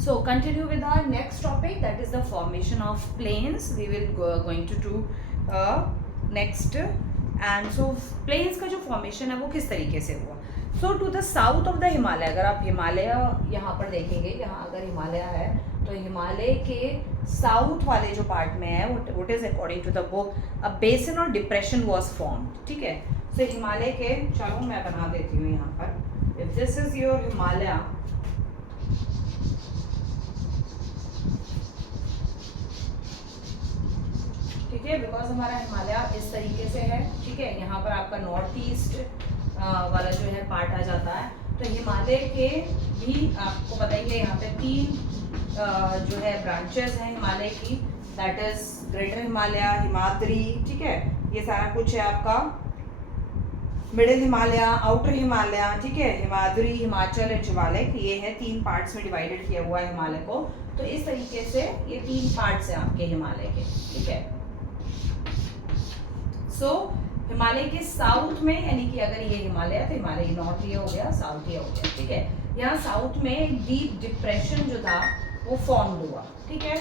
So continue with our next topic, that is the formation of plains. We will going to do next. And so plains का जो formation है वो किस तरीके से हुआ. So to the south of the Himalaya, अगर आप हिमालय यहाँ पर देखेंगे, यहाँ अगर हिमालय है तो हिमालय के साउथ वाले जो पार्ट में है, what is according to the book, a basin or depression was formed. ठीक है. So हिमालय के, चलो मैं बना देती हूँ यहाँ पर. If this is your Himalaya, ठीक है, बिकॉज हमारा हिमालय इस तरीके से है. ठीक है, यहाँ पर आपका नॉर्थ ईस्ट वाला जो है पार्ट आ जाता है. तो हिमालय के भी आपको पता ही है, यहाँ पे 3 जो है ब्रांचेस हैं हिमालय की, that is greater Himalaya, Himadri. ठीक है, ये सारा कुछ है आपका. मिडिल हिमालय, आउटर हिमालय, ठीक है, हिमाद्री, हिमाचल एंड शिवालिक. ये है 3 पार्ट्स में डिवाइडेड किया हुआ है हिमालय को. तो इस तरीके से ये 3 पार्ट्स हैं आपके हिमालय के. ठीक है. सो हिमालय के साउथ में, यानी कि अगर ये हिमालय है तो हिमालय नॉर्थ ये हो गया, साउथ ये हो गया. ठीक है, यहाँ साउथ में एक डीप डिप्रेशन जो था वो फॉर्म हुआ. ठीक है,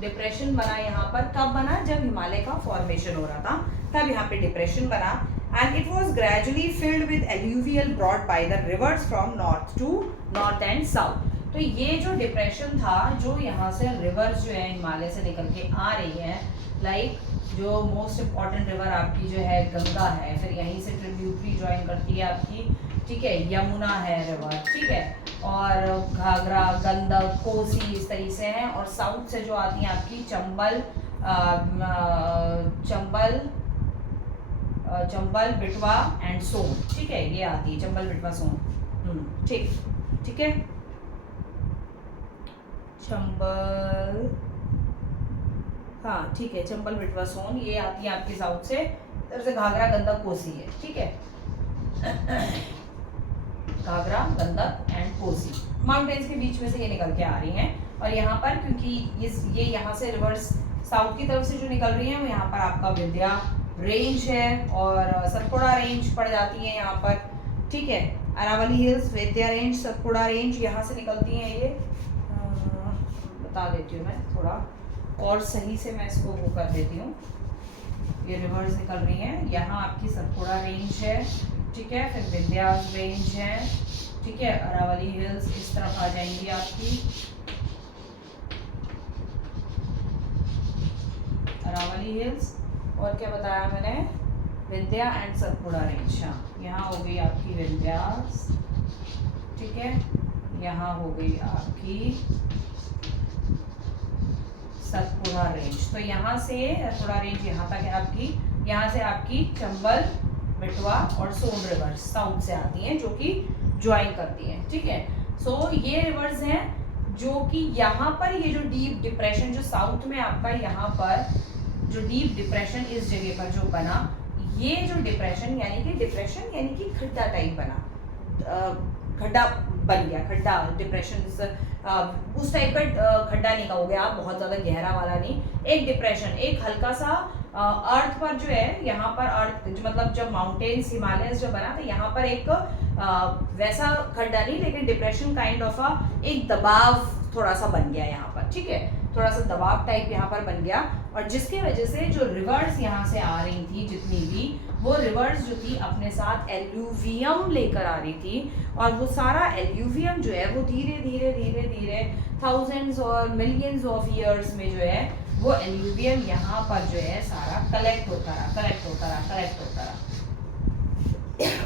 डिप्रेशन बना यहाँ पर. कब बना? जब हिमालय का फॉर्मेशन हो रहा था तब यहाँ पे डिप्रेशन बना. And it was gradually filled with alluvial brought by the rivers from north to north and south. तो ये जो डिप्रेशन था, जो यहाँ से रिवर्स जो है हिमालय से निकल के आ रही है, लाइक जो मोस्ट इम्पॉर्टेंट रिवर आपकी जो है गंगा है, फिर यहीं से ट्रिब्यूटरी ज्वाइन करती है आपकी. ठीक है, यमुना है रिवर. ठीक है, और घाघरा, गंडक, कोसी इस तरीके से हैं. और साउथ से जो आती है आपकी चंबल, चंबल, बिटवा एंड सोन. ठीक है, ये आती है चंबल, बिटवा, सोन. ठीक है, चंबल, हाँ ठीक है, चंबल, बिटवा, सोन ये आती है आपकी साउथ से. तरफ से घाघरा, गंडक, कोसी है. ठीक है, घाघरा, गंडक एंड कोसी माउंटेन्स के बीच में से ये निकल के आ रही हैं. और यहाँ पर क्योंकि ये यहाँ से रिवर्स साउथ की तरफ से जो निकल रही हैं वो यहाँ पर आपका विंध्या रेंज है और सतपुड़ा रेंज पड़ जाती है यहाँ पर. ठीक है, Aravalli hills, Vindhya range, Satpura range यहाँ से निकलती हैं. ये बता देती हूँ मैं थोड़ा और सही से, मैं इसको वो कर देती हूँ. ये रिवर्स निकल रही हैं. यहाँ आपकी सतपुड़ा रेंज है. ठीक है, फिर विंध्या रेंज है. ठीक है, अरावली हिल्स इस तरफ आ जाएंगी आपकी. अरावली हिल्स और क्या बताया मैंने, विंध्या एंड सतपुड़ा रेंज. हाँ, यहाँ हो गई आपकी विंध्यास. ठीक है, यहाँ हो गई आपकी सतपुड़ा रेंज. तो यहाँ से सतपुड़ा रेंज यहाँ तक है आपकी. यहाँ से आपकी चंबल, बिटवा और सोन रिवर्स साउथ से आती हैं जो कि ज्वाइन करती हैं. ठीक है, सो ये रिवर्स हैं जो कि यहाँ पर ये जो डीप डिप्रेशन जो साउथ में आपका यहाँ पर जो डीप डिप्रेशन इस जगह पर जो बना, ये जो डिप्रेशन यानी कि खड्डा टाइप बना, खड्डा बन गया. खड्डा डिप्रेशन उस टाइप का खड्डा नहीं कहोगे आप, बहुत ज़्यादा गहरा वाला नहीं. एक डिप्रेशन, एक हल्का सा अर्थ पर जो है, यहाँ पर अर्थ मतलब जब माउंटेन्स हिमालयस जो बना तो यहाँ पर एक वैसा खड्डा नहीं, लेकिन डिप्रेशन काइंड ऑफ एक दबाव थोड़ा सा बन गया यहाँ पर. ठीक है, थोड़ा सा दबाव टाइप यहाँ पर बन गया. और जिसके वजह से जो रिवर्स यहाँ से आ रही थी जितनी भी, वो रिवर्स जो थी अपने साथ एल्यूवियम लेकर आ रही थी. और वो सारा एल्यूवियम जो है वो धीरे धीरे थाउजेंड्स और मिलियंस ऑफ ईयर्स में जो है वो एल्यूवियम यहाँ पर जो है सारा कलेक्ट होता रहा.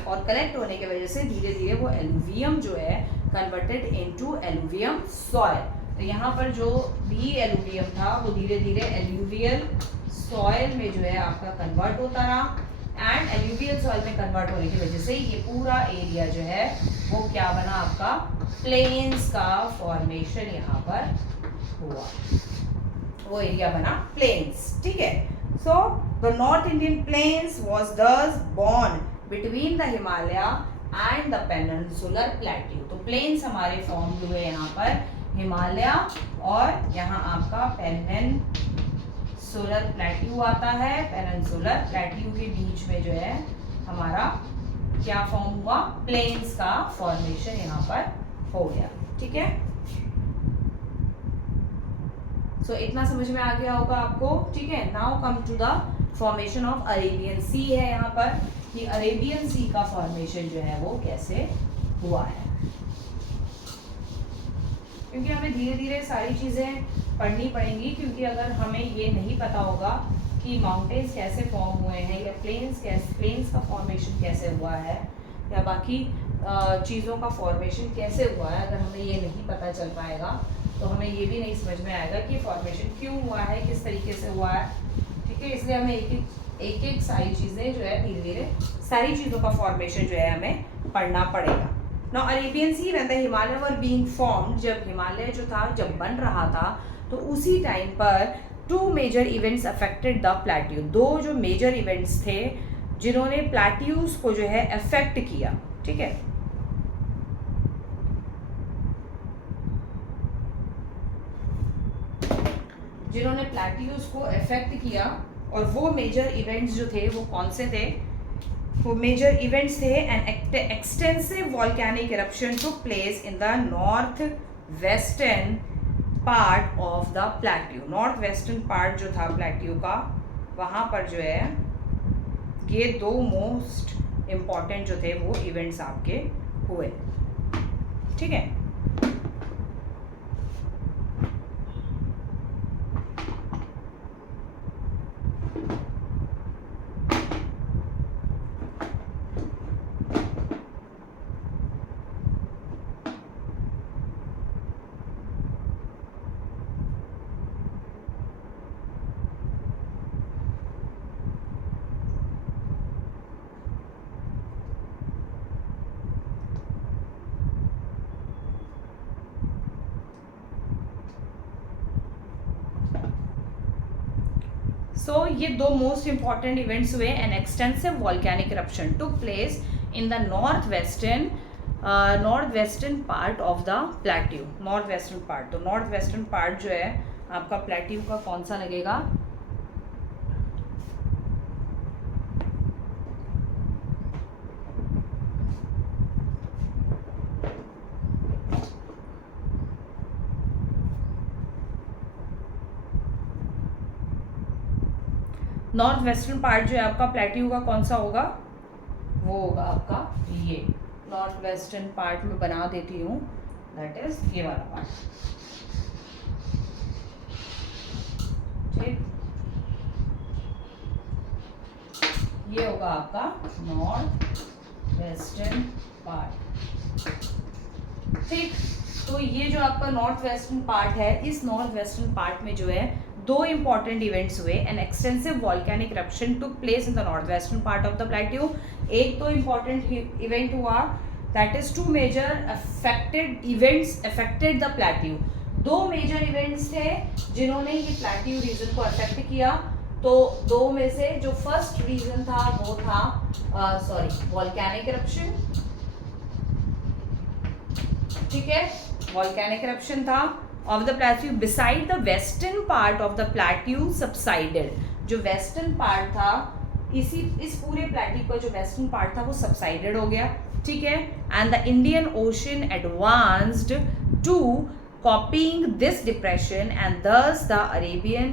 और कलेक्ट होने की वजह से धीरे धीरे वो एल्यूवियम जो है कन्वर्टेड इनटू एल्यूवियम सॉइल. तो यहाँ पर जो भी एल्यूवियम था वो धीरे धीरे एल्यूवियल सॉइल में जो है आपका कन्वर्ट होता रहा. एंड एल्यूवियल सॉइल में कन्वर्ट होने की वजह से ये पूरा एरिया जो है वो क्या बना आपका, प्लेन्स का फॉर्मेशन यहाँ पर हुआ. वो एरिया बना प्लेन्स. ठीक है, so the North Indian plains was thus born between the Himalaya and the peninsular plateau. तो प्लेन्स हमारे फॉर्म हुए यहाँ पर हिमालय और यहाँ आपका पेनिनसुलर प्लेट्यू आता है. पेनिनसुलर प्लेट्यू के बीच में जो है हमारा क्या फॉर्म हुआ, प्लेन्स का फॉर्मेशन यहाँ पर हो गया. ठीक है, सो इतना समझ में आ गया होगा आपको, ठीक है। Now come to the formation of Arabian Sea है यहाँ पर, कि अरेबियन सी का फॉर्मेशन जो है वो कैसे हुआ है। क्योंकि हमें धीरे धीरे सारी चीज़ें पढ़नी पड़ेंगी, क्योंकि अगर हमें ये नहीं पता होगा कि माउंटेन्स कैसे फॉर्म हुए हैं या प्लेन्स का फॉर्मेशन कैसे हुआ है या बाकी चीज़ों का फॉर्मेशन कैसे हुआ है, अगर हमें ये नहीं पता चल पाएगा तो हमें ये भी नहीं समझ में आएगा कि फॉर्मेशन क्यों हुआ है, किस तरीके से हुआ है, ठीक है। इसलिए हमें एक एक सारी चीज़ें जो है धीरे धीरे सारी चीज़ों का फॉर्मेशन जो है हमें पढ़ना पड़ेगा। Now Arabian Sea when the Himalaya were being formed, जब हिमालय जो था जब बन रहा था तो उसी टाइम पर two major events affected the plateau, दो जो मेजर इवेंट्स थे जिन्होंने प्लेट्यूज को जो है अफेक्ट किया, ठीक है। जिन्होंने प्लेट्यूज को अफेक्ट किया, और वो मेजर इवेंट्स जो थे वो कौन से थे, वो मेजर इवेंट्स थे। N extensive volcanic eruption took place in the north western part of the plateau, north western part जो था प्लेट्यू का, वहाँ पर जो है ये दो मोस्ट इम्पॉर्टेंट जो थे वो इवेंट्स आपके हुए, ठीक है। सो ये दो मोस्ट इंपॉर्टेंट इवेंट्स हुए। An extensive volcanic eruption took place in the north western part of the plateau, north western part. तो नॉर्थ वेस्टर्न पार्ट जो है आपका प्लेट्यू का कौन सा लगेगा, नॉर्थ वेस्टर्न पार्ट जो है आपका प्लेट्यू का कौन सा होगा, वो होगा आपका ये नॉर्थ वेस्टर्न पार्ट में बना देती हूँ, दैट इज ये वाला पार्ट, ठीक। ये होगा आपका नॉर्थ वेस्टर्न पार्ट, ठीक। तो ये जो आपका नॉर्थ वेस्टर्न पार्ट है, इस नॉर्थ वेस्टर्न पार्ट में जो है दो इंपॉर्टेंट इवेंट्स हुए। An extensive volcanic eruption took place in the north western part of the plateau. एक तो इंपॉर्टेंट इवेंट हुआ, that is two major affected events affected the plateau. दो मेजर इवेंट्स थे जिन्होंने ये प्लेट्यू रीजन को affect किया। तो दो में से जो फर्स्ट रीजन था वो था वॉल्केनिक इरप्शन, ठीक है, वॉल्केनिक इरप्शन था of the plateau beside the western part of the plateau subsided। जो वेस्टर्न पार्ट था इस पूरे प्लेट्यू का जो वेस्टर्न पार्ट था वो सबसाइडेड हो गया, ठीक है। And the Indian ocean advanced to copying this depression and thus the Arabian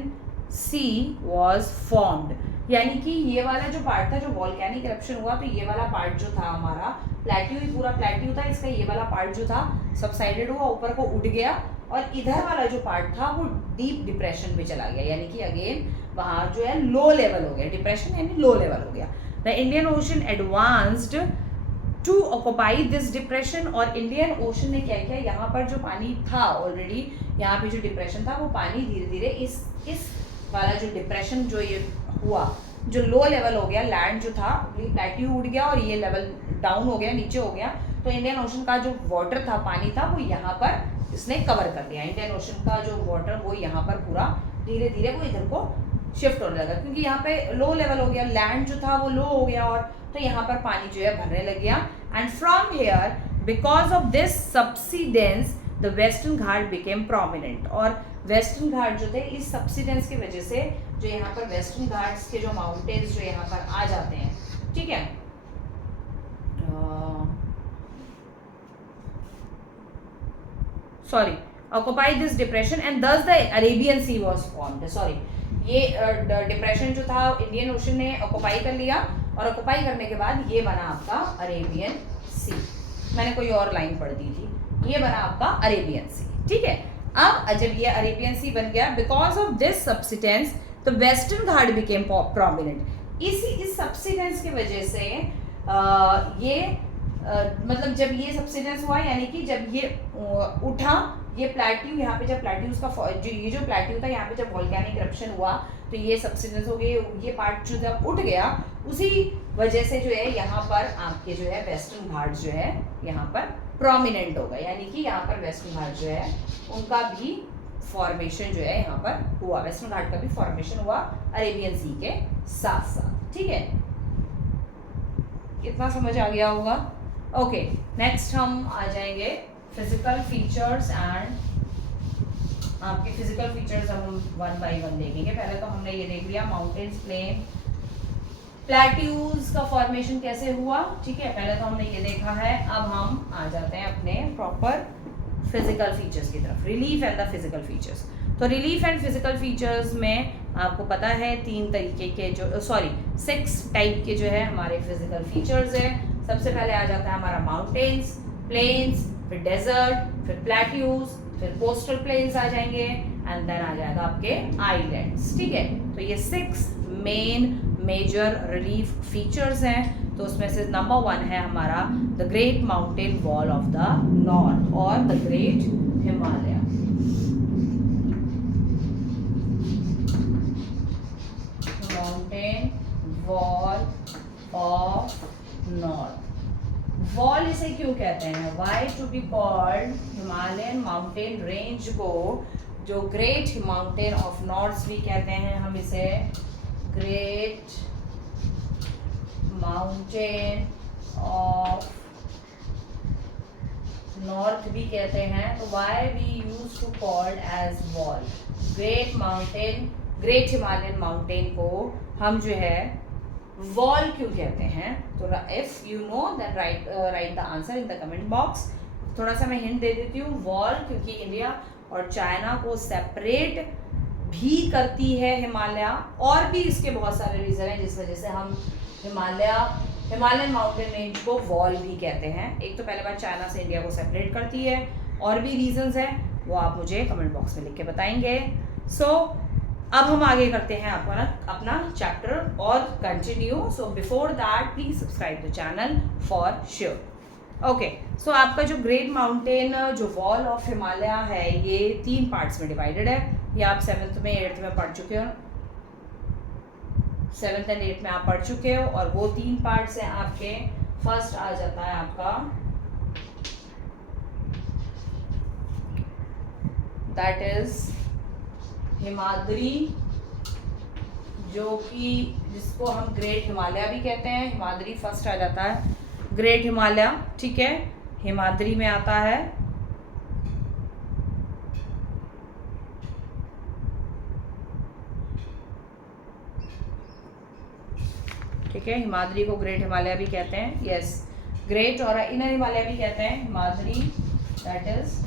Sea was formed। यानी कि ये वाला जो पार्ट था, जो वॉल्केनिक इरप्शन हुआ, तो ये वाला पार्ट जो था हमारा प्लेट्यू ही पूरा प्लेट्यू था, इसका ये वाला पार्ट जो था सबसाइडेड हुआ, ऊपर को उठ गया, और इधर वाला जो पार्ट था वो डीप डिप्रेशन में चला गया, यानी कि अगेन वहाँ जो है लो लेवल हो गया, डिप्रेशन यानी लो लेवल हो गया। The Indian ocean advanced to occupy this depression. और इंडियन ओशन ने क्या किया, यहाँ पर जो पानी था ऑलरेडी, यहाँ पे जो डिप्रेशन था वो पानी धीरे धीरे इस वाला जो डिप्रेशन जो ये हुआ, जो लो लेवल हो गया, लैंड जो था प्लेट्यू उड़ गया और ये लेवल डाउन हो गया, नीचे हो गया, तो इंडियन ओशन का जो वाटर था, पानी था, वो यहाँ पर इसने कवर कर लिया। इंडियन ओशन का जो वाटर वो यहाँ पर पूरा धीरे धीरे वो इधर को शिफ्ट होने लगा, क्योंकि यहाँ पे लो लेवल हो गया, लैंड जो था वो लो हो गया, और तो यहाँ पर पानी जो है भरने लग गया। And from here because of this subsidence the western Ghat became prominent. और वेस्टर्न घाट जो थे, इस सबसिडेंस की वजह से जो यहाँ पर वेस्टर्न घाट्स के जो माउंटेन्स जो यहाँ पर आ जाते हैं, ठीक है, occupied this depression and thus the Arabian Sea was formed. Sorry, ये डिप्रेशन जो था इंडियन ओशन ने ऑक्युपाई कर लिया और ऑक्युपाई करने के बाद ये बना आपका अरेबियन सी. मैंने कोई और लाइन पढ़ दी थी. ये बना आपका अरेबियन सी. ठीक है. अब जब ये अरेबियन सी बन गया, because of this subsidence the western Ghat became prominent. इस सब्सिडेंस की वजह से मतलब जब ये सब्सिडेंस हुआ, यानी कि जब ये उठा, ये प्लेट्यू, यहाँ पे जब प्लेट्यूज का ये जो प्लेट्यू था यहाँ पे जब वोल्केनिक इरप्शन हुआ तो ये सब्सिडेंस हो गई. ये पार्ट जो जब उठ गया उसी वजह से जो है यहाँ पर आपके जो है वेस्टर्न घाट जो है यहाँ पर प्रोमिनेंट होगा. यानी कि यहाँ पर वेस्टर्न घाट जो है उनका भी फॉर्मेशन जो है यहाँ पर हुआ. वेस्टर्न घाट का भी फॉर्मेशन हुआ अरेबियन सी के साथ साथ. ठीक है. इतना समझ आ गया होगा. ओके, नेक्स्ट हम आ जाएंगे फिजिकल फीचर्स एंड आपके फिजिकल फीचर्स हम वन बाय वन देखेंगे. पहले तो हमने ये देख लिया माउंटेन्स, प्लेन, प्लेट्यूज का फॉर्मेशन कैसे हुआ. ठीक है, पहले तो हमने ये देखा है. अब हम आ जाते हैं अपने प्रॉपर फिजिकल फीचर्स की तरफ. Relief and the physical features. तो रिलीफ एंड फिजिकल फीचर्स में आपको पता है 3 तरीके के जो 6 टाइप के जो है हमारे फिजिकल फीचर्स है. सबसे पहले आ जाता है हमारा माउंटेन्स, प्लेन्स, फिर डेजर्ट, फिर प्लेट्यूज, फिर कोस्टल प्लेन्स आ जाएंगे एंड देन आ जाएगा आपके आइलैंड्स. ठीक है. तो ये 6 मेन मेजर रिलीफ फीचर्स हैं. तो उसमें से नंबर 1 है हमारा the great mountain wall of the north और the great Himalaya. Mountain wall of north. Wall इसे क्यों कहते हैं? Why to be called Himalayan mountain range को जो ग्रेट माउंटेन ऑफ नॉर्थ भी कहते हैं, हम इसे ग्रेट माउंटेन ऑफ नॉर्थ भी कहते हैं. तो why we use to called as wall. Great mountain, great Himalayan mountain को हम जो है वॉल क्यों कहते हैं? तो if you know then write the answer in the comment box. थोड़ा सा मैं हिंट दे देती हूँ. वॉल क्योंकि इंडिया और चाइना को सेपरेट भी करती है हिमालय, और भी इसके बहुत सारे रीज़न हैं जिस वजह से हम हिमालयन माउंटेन रेंज को वॉल भी कहते हैं. एक तो पहले बात चाइना से इंडिया को सेपरेट करती है, और भी रीजंस हैं वो आप मुझे कमेंट बॉक्स में लिख के बताएंगे. सो अब हम आगे करते हैं अपना चैप्टर और continue. So before that please subscribe the channel for sure. Okay, so आपका जो ग्रेट माउंटेन जो वॉल ऑफ हिमालय है ये 3 पार्ट्स में डिवाइडेड है. ये आप 7th में 8th में पढ़ चुके हो. 7th एंड 8th में आप पढ़ चुके हो. और वो 3 पार्ट्स हैं आपके. फर्स्ट आ जाता है आपका दैट इज हिमाद्री, जो कि जिसको हम ग्रेट हिमालय भी कहते हैं. हिमाद्री फर्स्ट आ जाता है, ग्रेट हिमालय. ठीक है, हिमाद्री में आता है. ठीक है, हिमाद्री को ग्रेट हिमालय भी कहते हैं. यस, ग्रेट और इनर हिमालय भी कहते हैं. Himadri that is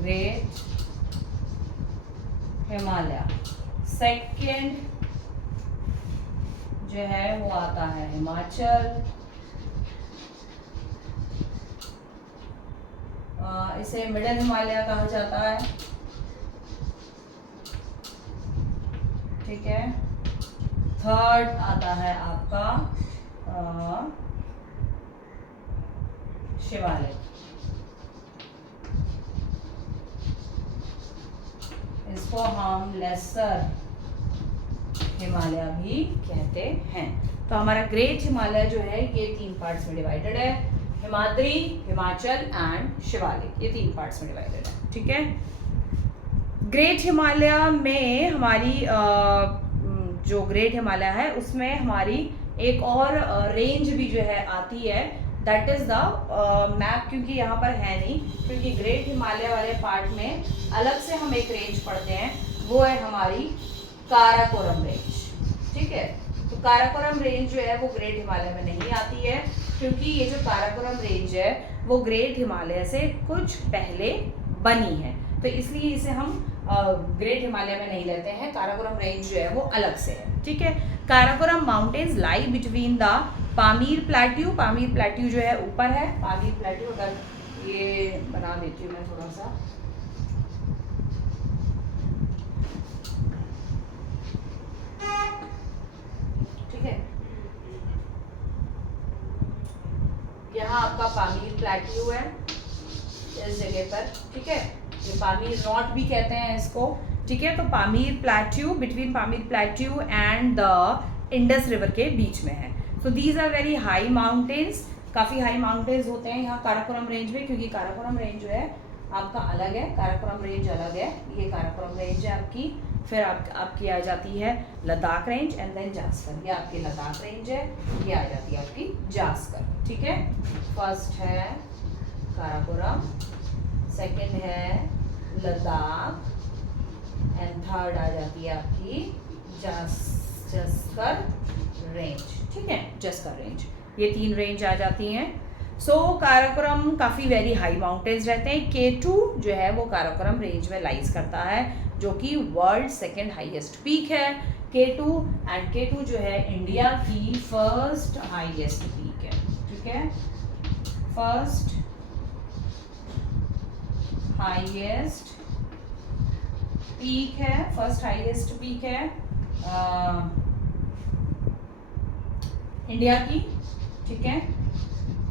great Himalaya. Second जो है वो आता है हिमाचल. इसे मिडल हिमालय कहा जाता है. ठीक है. थर्ड आता है आपका शिवालिक. इसको हम लेसर हिमालय भी कहते हैं. तो हमारा ग्रेट हिमालय जो है ये 3 पार्ट्स में डिवाइडेड है. हिमाद्री, हिमाचल एंड शिवालिक, ये 3 पार्ट्स में डिवाइडेड है. ठीक है. ग्रेट हिमालय में हमारी जो ग्रेट हिमालय है उसमें हमारी एक और रेंज भी जो है आती है. दैट इज द मैप, क्योंकि यहाँ पर है नहीं, क्योंकि ग्रेट हिमालय वाले पार्ट में अलग से हम एक रेंज पढ़ते हैं. वो है हमारी काराकोरम रेंज. ठीक है. तो काराकोरम रेंज जो है वो ग्रेट हिमालय में नहीं आती है, क्योंकि ये जो काराकोरम रेंज है वो ग्रेट हिमालय से कुछ पहले बनी है. तो इसलिए इसे हम ग्रेट हिमालय में नहीं लेते हैं, काराकोरम रेंज जो है वो अलग से है, ठीक है। Karakoram mountains lie between the Pamir plateau, Pamir plateau जो है ऊपर है, पामीर प्लेट्यू, अगर ये बना देती हूँ मैं थोड़ा सा, ठीक है। यहाँ आपका पामीर प्लेट्यू है इस जगह पर, ठीक है। ये पामीर नॉट भी कहते हैं इसको, ठीक है। तो Pamir plateau, between Pamir plateau and the Indus river के बीच में है। So these are very high mountains, काफ़ी हाई माउंटेन्स होते हैं यहाँ काराकोरम रेंज में, क्योंकि काराकोरम रेंज जो है आपका अलग है, काराकोरम रेंज अलग है, ये काराकोरम रेंज है आपकी। फिर आपकी आ जाती है Ladakh range and then Zaskar, ये आपकी लद्दाख रेंज है, ये आ जाती है आपकी जास्कर, ठीक है। फर्स्ट है काराकोरम, सेकंड है लद्दाख एंड थर्ड आ जाती है आपकी जस्कर रेंज, ठीक है, जस्कर रेंज। ये 3 रेंज आ जाती हैं। सो काराकोरम काफ़ी वेरी हाई माउंटेन्स रहते हैं। K2 जो है वो काराकोरम रेंज में लाइज करता है, जो कि वर्ल्ड सेकेंड हाईएस्ट पीक है K2, एंड K2 जो है इंडिया की फर्स्ट हाईएस्ट पीक है, ठीक है। फर्स्ट हाईएस्ट पीक है, फर्स्ट हाईएस्ट पीक है इंडिया की, ठीक है।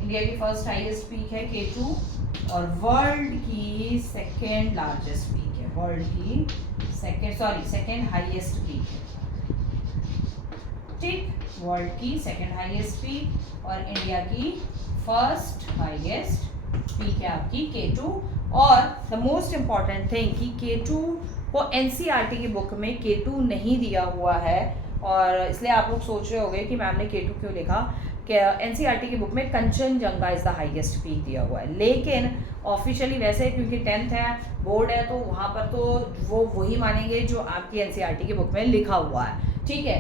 इंडिया की फर्स्ट हाईएस्ट पीक है K2, और वर्ल्ड की सेकेंड लार्जेस्ट पीक है, वर्ल्ड की सेकेंड हाईएस्ट पीक है, ठीक। वर्ल्ड की सेकेंड हाईएस्ट पीक और इंडिया की फर्स्ट हाईएस्ट पीक है आपकी K2। और द मोस्ट इम्पॉर्टेंट थिंग कि K2 को NCERT की बुक में K2 नहीं दिया हुआ है, और इसलिए आप लोग सोच रहे होंगे कि मैम ने K2 क्यों लिखा, कि NCERT की बुक में Kanchenjunga is the highest peak दिया हुआ है, लेकिन ऑफिशियली वैसे क्योंकि 10th है, बोर्ड है, तो वहाँ पर तो वो वही मानेंगे जो आपकी NCERT की बुक में लिखा हुआ है, ठीक है।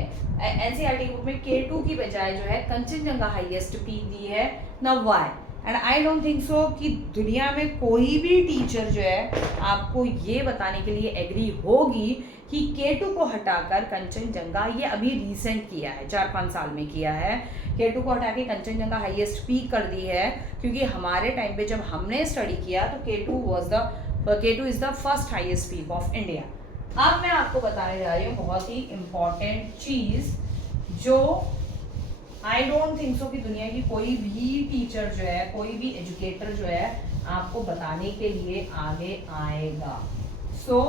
NCERT की बुक में K2 की बजाय जो है कंचनजंगा हाईएस्ट पीक दी है। Now why, and I don't think so कि दुनिया में कोई भी टीचर जो है आपको ये बताने के लिए एग्री होगी कि K2 को हटाकर कंचनजंगा, ये अभी रिसेंट किया है, 4-5 साल में किया है, K2 को हटा के कंचनजंगा हाईएस्ट पीक कर दी है, क्योंकि हमारे टाइम पे जब हमने स्टडी किया तो K2 is the first highest peak of India. अब मैं आपको बताने जा रही हूँ बहुत ही इम्पॉर्टेंट चीज़, जो आई डोंट थिंक सो कि दुनिया की कोई भी टीचर जो है, कोई भी एजुकेटर जो है आपको बताने के लिए आगे आएगा। सो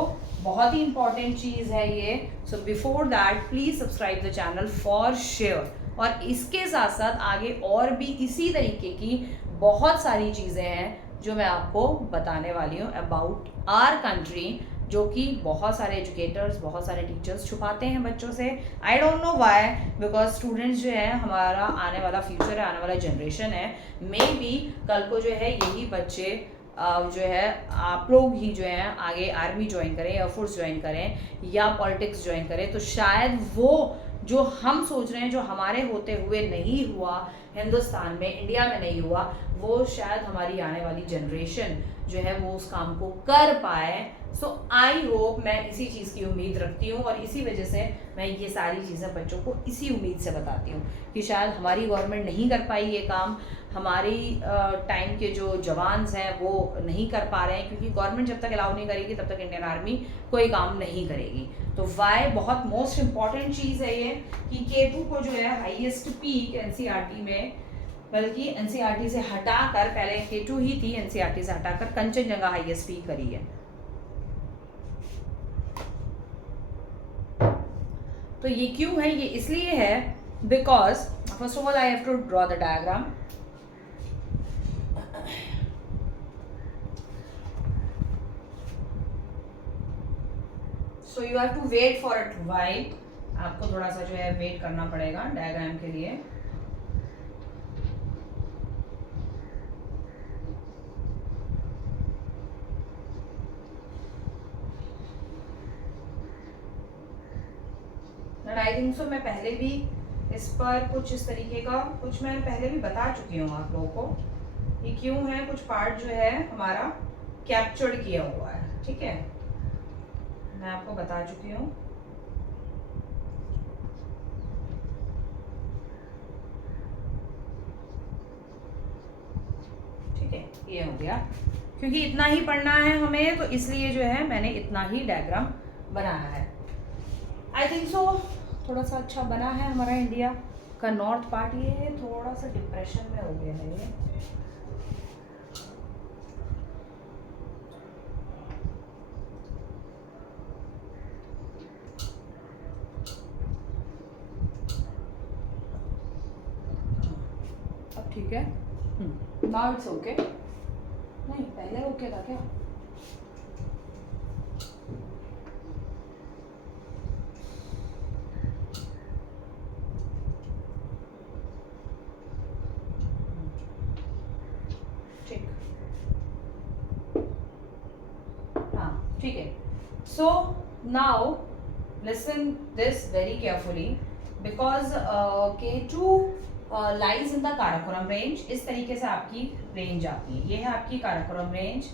बहुत ही इंपॉर्टेंट चीज़ है ये। सो before that please subscribe the channel for sure. और इसके साथ साथ आगे और भी इसी तरीके की बहुत सारी चीज़ें हैं जो मैं आपको बताने वाली हूँ अबाउट आवर कंट्री, जो कि बहुत सारे एजुकेटर्स, बहुत सारे टीचर्स छुपाते हैं बच्चों से। I don't know why, because students जो है हमारा आने वाला फ्यूचर है, आने वाला जनरेशन है। मे बी कल को जो है यही बच्चे जो है आप लोग ही जो है आगे आर्मी ज्वाइन करें, एयरफोर्स ज्वाइन करें या पॉलिटिक्स ज्वाइन करें, तो शायद वो जो हम सोच रहे हैं, जो हमारे होते हुए नहीं हुआ हिंदुस्तान में, इंडिया में नहीं हुआ, वो शायद हमारी आने वाली जनरेशन जो है वो उस काम को कर पाए। सो आई होप, मैं इसी चीज़ की उम्मीद रखती हूँ, और इसी वजह से मैं ये सारी चीज़ें बच्चों को इसी उम्मीद से बताती हूँ कि शायद हमारी गवर्नमेंट नहीं कर पाई ये काम, हमारी टाइम के जो जवान्स हैं वो नहीं कर पा रहे हैं, क्योंकि गवर्नमेंट जब तक अलाउ नहीं करेगी तब तक इंडियन आर्मी कोई काम नहीं करेगी। तो वाई बहुत मोस्ट इम्पॉर्टेंट चीज़ है ये कि K2 को जो है हाईएस्ट पीक NCERT में, बल्कि NCERT से हटाकर, पहले K2 ही थी, NCERT से हटाकर कंचनजंगा हाईएस्ट पीक करी है। तो ये क्यों है? ये इसलिए है because first of all I have to draw the diagram. So you have to wait for it while, आपको थोड़ा सा जो है वेट करना पड़ेगा डायग्राम के लिए। आई थिंक सो मैं पहले भी इस पर कुछ इस तरीके का कुछ मैं पहले भी बता चुकी हूँ आप लोगों को। ये क्यों है, कुछ पार्ट जो है हमारा कैप्चर्ड किया हुआ है, ठीक है, मैं आपको बता चुकी हूँ। ठीक है, ये हो गया, क्योंकि इतना ही पढ़ना है हमें, तो इसलिए जो है मैंने इतना ही डायग्राम बनाया है। आई थिंक सो थोड़ा सा अच्छा बना है हमारा इंडिया का नॉर्थ पार्ट। ये थोड़ा सा डिप्रेशन में हो गया है ये। अब ठीक है, नाउ इट्स ओके। नहीं, पहले ओके था क्या? ठीक, हाँ ठीक है। So now listen this very carefully, because K2 lies in the Karakoram range. इस तरीके से आपकी रेंज आती है। ये है आपकी काराकोरम रेंज,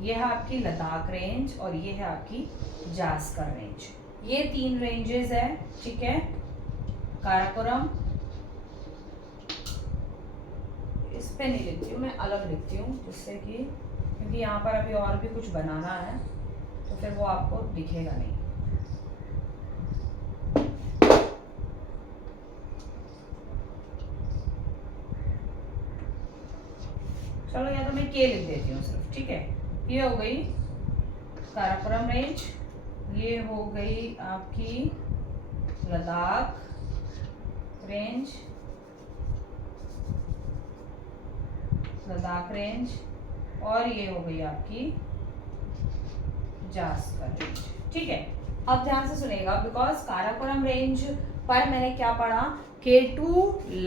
ये है आपकी लद्दाख रेंज, और ये है आपकी जास्कर रेंज। ये 3 रेंजेस है, ठीक है। काराकोरम इस पे नहीं लिखती हूँ, मैं अलग लिखती हूँ, जिससे कि क्योंकि यहाँ पर अभी और भी कुछ बनाना है, तो फिर वो आपको दिखेगा नहीं। चलो, या तो मैं के लिख देती हूँ सिर्फ, ठीक है। ये हो गई काराकोरम रेंज, ये हो गई आपकी लद्दाख रेंज, लद्दाख रेंज, और ये हो गई आपकी जास्कर रेंज, ठीक है। अब ध्यान से सुनेगा, बिकॉज काराकोरम रेंज पर मैंने क्या पढ़ा, K2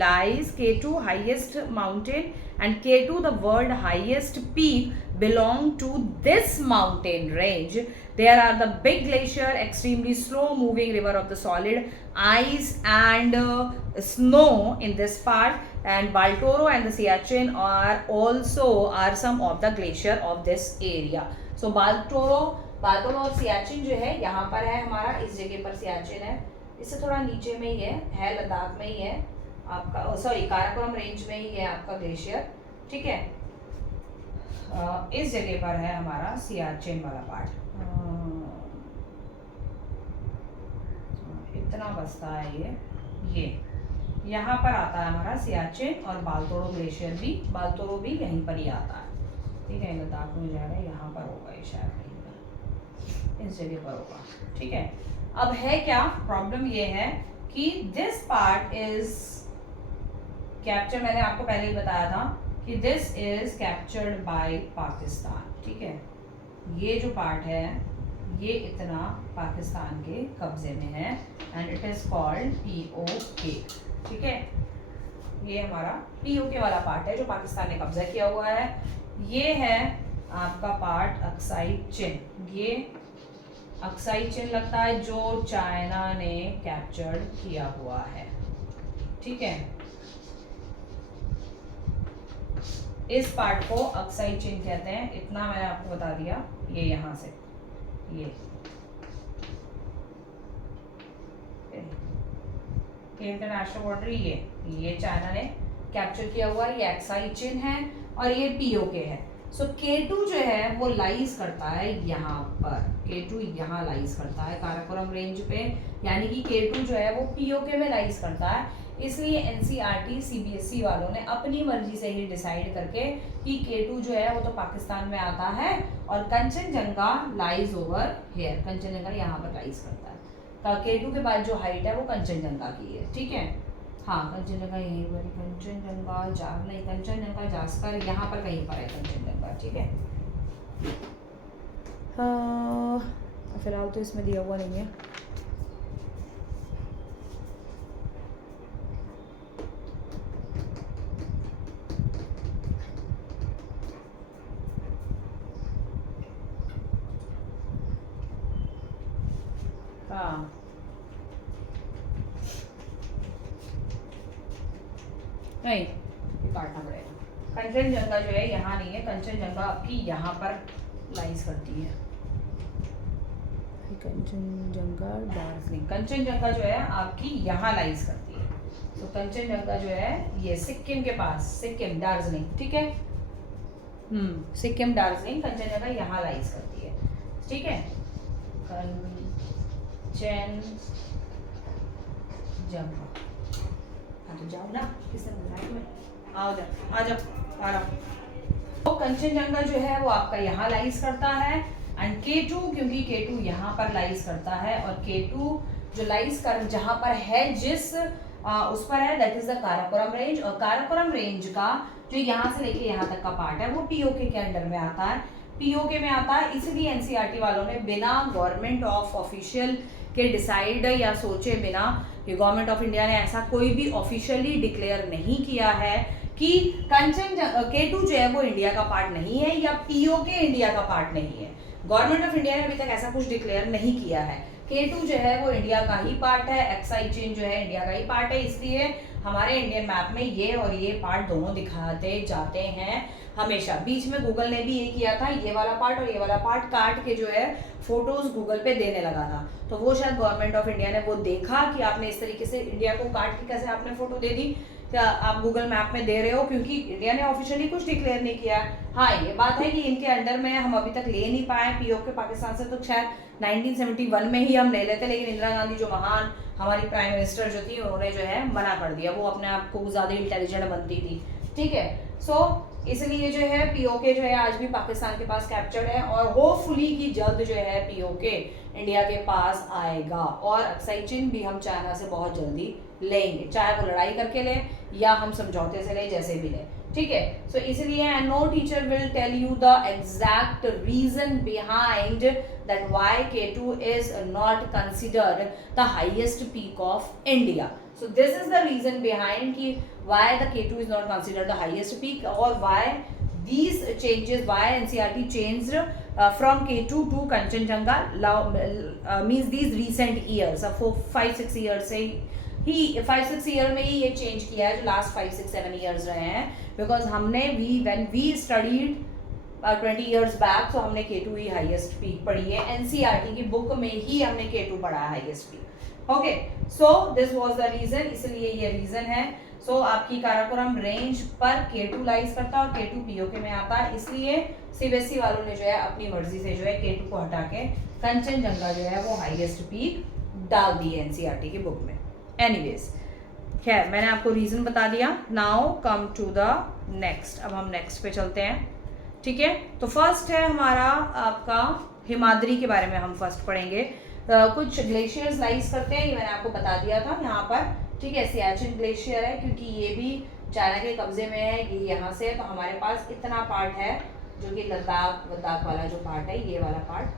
lies, K2 highest mountain and K2 the world highest peak belong to this mountain range. There are the big glacier, extremely slow moving river of the solid ice and snow in this part, and Baltoro and the Siachen are some of the glacier of this area. So Baltoro और सियाचिन जो है यहाँ पर है हमारा, इस जगह पर सियाचिन है, इससे थोड़ा नीचे में ही है लद्दाख में ही है आपका, सॉरी काराकोरम रेंज में ही है आपका ग्लेशियर, ठीक है। इस जगह पर है हमारा सियाचिन वाला पार्ट। इतना बसता है ये यहाँ पर आता है हमारा सियाचिन, और बालतोरो ग्लेशियर भी, बालतोरो भी यहीं पर ही आता है, ठीक है। लद्दाख में जा रहा है, यहाँ पर होगा ये शायद, इस जगह पर होगा, ठीक है। अब है क्या प्रॉब्लम, ये है कि दिस पार्ट इज कैप्चर, मैंने आपको पहले ही बताया था कि this is captured by Pakistan, ठीक है। ये जो पार्ट है ये इतना पाकिस्तान के कब्जे में है, and it is called POK, ठीक है। ये हमारा POK वाला पार्ट है जो पाकिस्तान ने कब्जा किया हुआ है। ये है आपका पार्ट अक्साई चिन, ये अक्साई चिन लगता है जो चाइना ने कैप्चर्ड किया हुआ है, ठीक है। इस पार्ट को अक्साई चिन कहते हैं, इतना मैंने आपको बता दिया। ये यहाँ से ये इंटरनेशनल बॉर्डर, ये चाइना ने कैप्चर किया हुआ है, ये अक्साई चिन है, और ये POK है। सो K2 जो है वो लाइज करता है यहाँ पर, K2 यहाँ लाइज करता है काराकोरम रेंज पे, यानी कि K2 जो है वो POK में लाइज करता है। इसलिए NCERT CBSE वालों ने अपनी मर्जी से ही डिसाइड करके कि K2 जो है वो तो पाकिस्तान में आता है, और Kanchenjunga lies over here, Kanchenjunga यहाँ पर लाइज करता है। K2 के बाद जो हाइट है वो कंचनजंगा की है, ठीक है। हाँ, कंचनजंगा यहीं पर, कंचनजंगा जास्कर यहाँ पर कहीं पर है कंचनजंगा, ठीक है। फिलहाल तो इसमें दिया हुआ नहीं है। हाँ, नहीं, काटना पड़ेगा। कंचनजंगा जो है यहाँ नहीं है, कंचनजंगा आपकी यहाँ पर लाइज करती है, कंचनजंगा दार्जिलिंग, कंचनजंगा जो है आपकी यहाँ लाइज करती है। तो कंचनजंगा जो है ये सिक्किम के पास, सिक्किम दार्जिलिंग, ठीक है, सिक्किम दार्जिलिंग, कंचनजंगा यहाँ लाइज करती है, ठीक है। कंचनजंगा, हाँ तो जाओ ना, किसने बुलाया तुम्हें, आओ जा, आ जाओ, आ रहा। तो कंचनजंगा जो है वो आपका यहाँ लाइज करता है, एंड K2 क्योंकि K2 यहाँ पर लाइज करता है, और K2 जो लाइज कर जहाँ पर है, जिस उस पर है, that is the Karakoram range. और काराकोरम रेंज का जो यहाँ से लेके यहाँ तक का पार्ट है वो पीओके के अंडर में आता है, पीओके में आता है। इसलिए एनसीईआरटी वालों ने बिना गवर्नमेंट ऑफ ऑफिशियल के डिसाइड या सोचे बिना, कि गवर्नमेंट ऑफ इंडिया ने ऐसा कोई भी ऑफिशियली डिक्लेयर नहीं किया है कि कंचनजंगा K2 जो है वो इंडिया का पार्ट नहीं है या पीओके इंडिया का पार्ट नहीं है। गवर्नमेंट ऑफ इंडिया ने अभी तक ऐसा कुछ डिक्लेयर नहीं किया है। K2 जो है वो इंडिया का ही पार्ट है, एक्साई चेन जो है इंडिया का ही पार्ट है, इसलिए हमारे इंडियन मैप में ये और ये पार्ट दोनों दिखाते जाते हैं हमेशा। बीच में गूगल ने भी ये किया था, ये वाला पार्ट और ये वाला पार्ट काट के जो है फोटोज गूगल पे देने लगा था, तो वो शायद गवर्नमेंट ऑफ इंडिया ने वो देखा कि आपने इस तरीके से इंडिया को काट के कैसे आपने फोटो दे दी, क्या आप गूगल मैप में दे रहे हो, क्योंकि इंडिया ने ऑफिशियली कुछ डिक्लेयर नहीं किया। हाँ ये बात है कि इनके अंडर में हम अभी तक ले नहीं पाए पीओके, पाकिस्तान से तो शायद 1971 में ही हम ले लेते, लेकिन इंदिरा गांधी जो महान हमारी प्राइम मिनिस्टर जो थी, उन्होंने जो है मना कर दिया, वो अपने आप को ज़्यादा इंटेलिजेंट बनती थी, ठीक है। सो इसलिए जो है पीओके जो है आज भी पाकिस्तान के पास कैप्चर्ड है, और होपफुली कि जल्द जो है पीओके इंडिया के पास आएगा, और अक्साई चीन भी हम चाइना से बहुत जल्दी लेंगे, चाहे वो लड़ाई करके लें या हम समझौते से लें, जैसे भी लें, ठीक है। सो इसलिए and no teacher will tell you the exact reason behind that why K2 is not considered the highest peak of India. So this is the reason behind कि why the K2 is not considered the highest peak, or why these changes, why NCERT changed from K2 to Kanchenjunga, means these recent years, 5-6 years से ही 5-6 year में ही ये change किया है, जो last 5-6-7 years रहे हैं, because हमने when we studied 20 years back, so हमने K2 ही हाईएस्ट पीक पढ़ी है, NCERT की बुक में ही हमने K2 पढ़ा है highest peak. Okay, so this was the reason, इसलिए ये रीजन है। सो आपकी काराकोरम रेंज पर K2 लाइज करता है और K2 पीओके में आता है, इसलिए सीबीएसई वालों ने जो है अपनी मर्जी से जो है K2 को हटा के कंचनजंगा जो है वो हाईएस्ट पीक डाल दी है एनसीईआरटी की बुक में। एनीवेज, खैर मैंने आपको रीजन बता दिया। Now come to the next, अब हम नेक्स्ट पे चलते हैं, ठीक है। तो फर्स्ट है हमारा आपका हिमाद्री के बारे में हम फर्स्ट पढ़ेंगे। कुछ ग्लेशियर्स लाइज करते हैं, ये मैंने आपको बता दिया था यहाँ पर, ठीक है। सियाचिन ग्लेशियर है, क्योंकि ये भी चाइना के कब्जे में है, ये यहाँ से, तो हमारे पास इतना पार्ट है जो कि लद्दाख वाला जो पार्ट है, ये वाला पार्ट,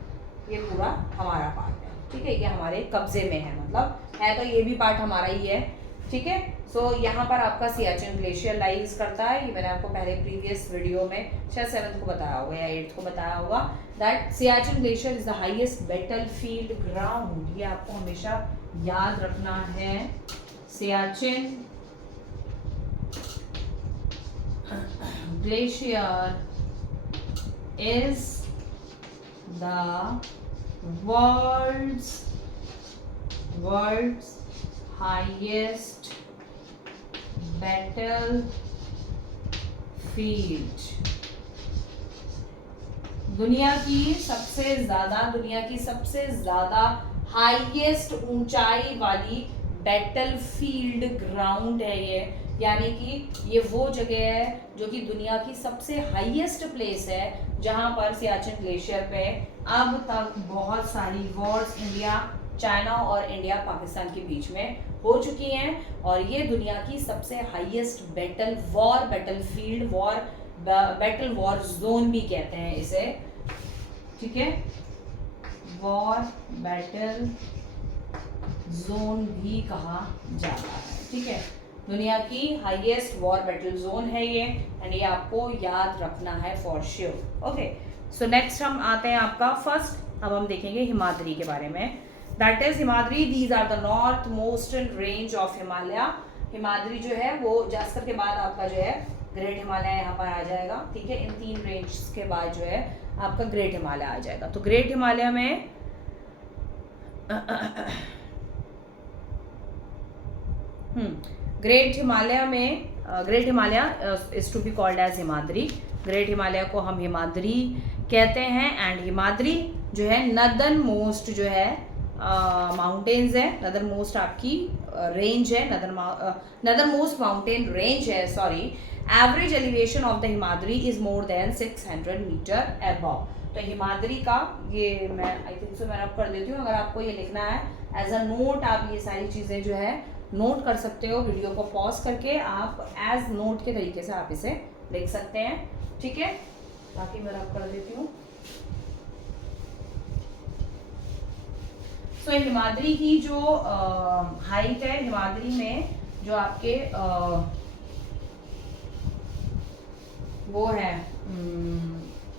ये पूरा हमारा पार्ट है, ठीक है, ये हमारे कब्जे में है, मतलब है तो ये भी पार्ट हमारा ही है, ठीक है। सो यहाँ पर आपका सियाचिन ग्लेशियर लाइज करता है, ये मैंने आपको पहले प्रीवियस वीडियो में शायद 7th को बताया होगा या 8th को बताया होगा, that Siachen glacier is the highest battlefield ground. ये आपको हमेशा याद रखना है, Siachen glacier is the world's highest battlefield। दुनिया की सबसे ज्यादा हाईएस्ट ऊंचाई वाली बैटलफील्ड ग्राउंड है ये, यानी कि ये वो जगह है जो कि दुनिया की सबसे हाईएस्ट प्लेस है, जहां पर सियाचिन ग्लेशियर पे अब तक बहुत सारी वॉर्स इंडिया, चाइना और इंडिया पाकिस्तान के बीच में हो चुकी हैं, और ये दुनिया की सबसे हाईएस्ट बैटल वॉर जोन भी कहते हैं इसे, ठीक है, वॉर बैटल जोन भी कहा जाता है, ठीक है। दुनिया की हाईएस्ट वॉर बैटल जोन है ये, एंड ये आपको याद रखना है for sure. Okay, so next हम आते हैं आपका फर्स्ट, अब हम देखेंगे हिमाद्री के बारे में। That is Himadri, these are the northernmost range of Himalaya. Himadri जो है वो जास्कर के बाद आपका जो है ग्रेट हिमालय यहाँ पर आ जाएगा, ठीक है। इन 3 रेंज के बाद जो है आपका ग्रेट हिमालय आ जाएगा। तो ग्रेट हिमालय में ग्रेट हिमालय में great Himalaya is to be called as Himadri. Great Himalaya को हम हिमाद्री कहते हैं। एंड हिमाद्री जो है नदर्न मोस्ट जो है माउंटेन्स है, नदर्न मोस्ट आपकी रेंज है, नदर्न मोस्ट माउंटेन रेंज है, sorry. Average elevation of the Himadri is more than 600 metre above. तो हिमाद्री का ये मैं आई थिंक सो मैं अब कर देती हूँ। अगर आपको ये लिखना है एज अ नोट, आप ये सारी चीज़ें जो है नोट कर सकते हो। वीडियो को पॉज करके आप एज नोट के तरीके से आप इसे लिख सकते हैं, ठीक है। बाकी मैं अब कर देती हूँ। सो हिमाद्री की जो हाइट है, हिमाद्री में जो आपके वो है